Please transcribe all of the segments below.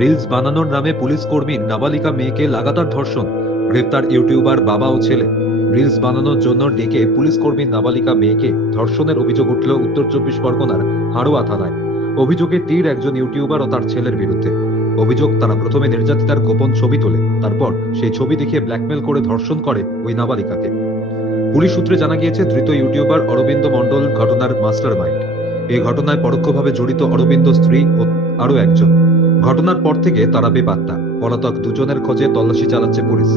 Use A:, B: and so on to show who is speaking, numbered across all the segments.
A: Reels বানানোর নামে police কর্মীর নাবালিকা মেয়েকে লাগাতার ধর্ষণ, গ্রেপ্তার ইউটিউবার বাবা ও ছেলে। রিলস বানানোর জন্য ডেকে পুলিশ কর্মীর নাবালিকা মেয়েকে ধর্ষণের অভিযোগ উঠল উত্তর চব্বিশ পরগনার হাড়োয়া থানায়। অভিযোগে তীর একজন ইউটিউবার ও তার ছেলের বিরুদ্ধে। অভিযোগ, তারা প্রথমে নির্যাতিতার গোপন ছবি তোলে, তারপর সেই ছবি দেখিয়ে ব্ল্যাকমেল করে ধর্ষণ করে ওই নাবালিকাকে। পুলিশ সূত্রে জানা গিয়েছে, ধৃত ইউটিউবার অরবিন্দ মণ্ডল ঘটনার মাস্টার মাইন্ড এই ঘটনায় পরোক্ষভাবে জড়িত অরবিন্দ স্ত্রী ও আরও একজন। ঘটনার পর থেকে তারা বেপাত্তা পলাতক দুজনের খোঁজে তল্লাশি চালাচ্ছে পুলিশ।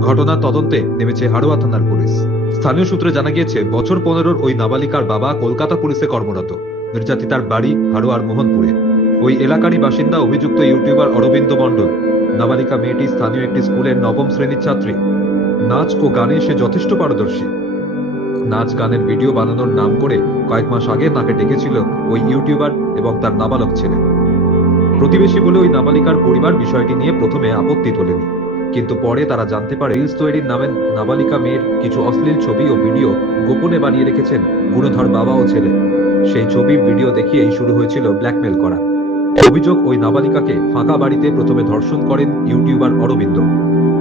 A: ঘটনার তদন্তে নেমেছে হাড়োয়া থানার পুলিশ। স্থানীয় সূত্রে জানা গিয়েছে, বছর পনেরোর ওই নাবালিকার বাবা কলকাতা পুলিশে কর্মরত। নির্যাতিতার বাড়ি হাড়োয়ার মোহনপুরে। ওই এলাকারই বাসিন্দা, অভিযুক্ত ইউটিউবার অরবিন্দ মণ্ডল। নাবালিকা মেয়েটি স্থানীয় একটি স্কুলের নবম শ্রেণির ছাত্রী। নাচ ও গানে সে যথেষ্ট পারদর্শী। নাচ, গানের ভিডিও বানানোর নাম করে কয়েক মাস আগে তাকে ডেকেছিল ওই ইউটিউবার এবং তার নাবালক ছেলে। প্রতিবেশী বলে ওই নাবালিকার পরিবার বিষয়টি নিয়ে প্রথমে আপত্তি তোলেনি। কিন্তু পরে তারা জানতে পারে রিলস তৈরির নামে নাবালিকা মেয়ের কিছু অশ্লীল ছবি ও ভিডিও গোপনে বানিয়ে রেখেছেন গুণধর বাবা ও ছেলে। সেই ছবি, ভিডিও দেখিয়েই শুরু হয়েছিল ব্ল্যাকমেল করা। অভিযোগ ওই নাবালিকাকে ফাঁকা বাড়িতে প্রথমে ধর্ষণ করেন ইউটিউবার অরবিন্দ।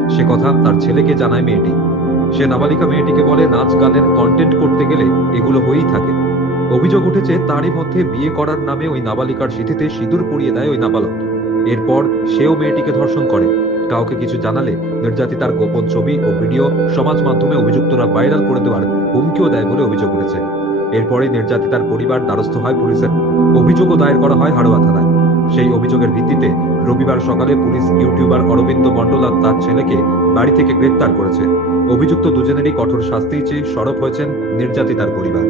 A: সে কথা তার ছেলেকে জানায় মেয়েটি। সে নাবালিকা মেয়েটিকে বলে, নাচ গানের কন্টেন্ট করতে গেলে এগুলো হয়েই থাকে। অভিযোগ উঠেছে, তারই মধ্যে বিয়ে করার নামে ওই নাবালিকার সিঁথিতে সিঁদুর পরিয়ে দেয় ওই নাবালক। এরপর সেও মেয়েটিকে ধর্ষণ করে। কাউকে কিছু জানালে নির্যাতিতার গোপন ছবি ও ভিডিও সমাজ মাধ্যমে অভিযুক্তরা ভাইরাল করে দেওয়ার হুমকিও দেয় বলে অভিযোগ উঠেছে। এরপরে নির্যাতিতার পরিবার দ্বারস্থ হয় পুলিশের। অভিযোগও দায়ের করা হয় হাড়োয়া থানায়। সেই অভিযোগের ভিত্তিতে রবিবার সকালে পুলিশ ইউটিউবার অরবিন্দ মণ্ডল আর তার ছেলেকে বাড়ি থেকে গ্রেপ্তার করেছে। অভিযুক্ত দুজনেরই কঠোর শাস্তি চেয়ে সরব হয়েছেন নির্যাতিতার পরিবার।